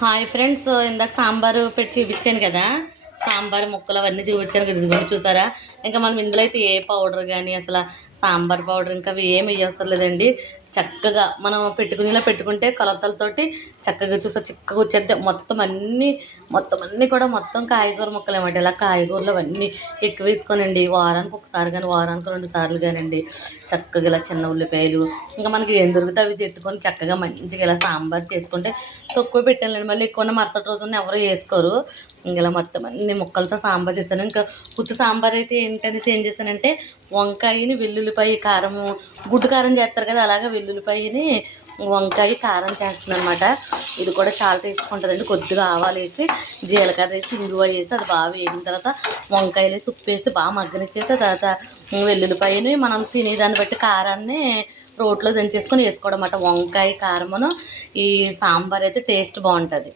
Hi friends, ఇందాక సాంబారు పెట్టి చూపించాను కదా. సాంబార్ ముక్కలు అవన్నీ చూపించాను కదా, ఇదిగోండి చూసారా. ఇంకా మనం ఇందులో అయితే ఏ పౌడర్ కానీ అసలు సాంబార్ పౌడర్ ఇంకా అవి ఏమి వేయవసరం లేదండి. చక్కగా మనం పెట్టుకునేలా పెట్టుకుంటే కొలతలతోటి చక్కగా చూసారు, చిక్కగా వచ్చేద్ది. మొత్తం అన్నీ కూడా మొత్తం కాయగూర ముక్కలు అన్నమాట. ఇలా కాయగూరలు అవన్నీ ఎక్కువ వేసుకోనండి. వారానికి ఒకసారి కానీ వారానికి 2 సార్లు కానండి. చక్కగా ఇలా చిన్న ఉల్లిపాయలు ఇంకా మనకి ఏం దొరికితే అవి చెట్టుకొని చక్కగా మంచిగా ఇలా సాంబార్ చేసుకుంటే తక్కువ పెట్టాలండి. మళ్ళీ ఎక్కువ మరుసటి రోజున ఎవరు వేసుకోరు. ఇంక ఇలా మొత్తం అన్ని ముక్కలతో సాంబార్ చేశాను. ఇంకా ఉత్తి సాంబార్ అయితే ఏంటనేసి ఏం చేశానంటే వంకాయని వెల్లుల్లిపాయ కారము, గుడ్డు కారం చేస్తారు కదా, అలాగే వెల్లుల్లిపాయని వంకాయ కారం చేస్తుంది అనమాట. ఇది కూడా చాలా టేస్ట్గా ఉంటుందండి. కొద్దిగా ఆవాలు వేసి జీలకర్ర వేసి ఇంగువ వేసి అది బాగా వేగిన తర్వాత వంకాయలు వేసి ఉప్పు వేసి బాగా మగ్గనిచ్చేసి తర్వాత వెల్లుల్లిపాయని మనం తినేదాన్ని బట్టి కారాన్ని రోట్లో దంచేసుకొని వేసుకోవడం అన్నమాట. వంకాయ కారమును ఈ సాంబార్ అయితే టేస్ట్ బాగుంటుంది.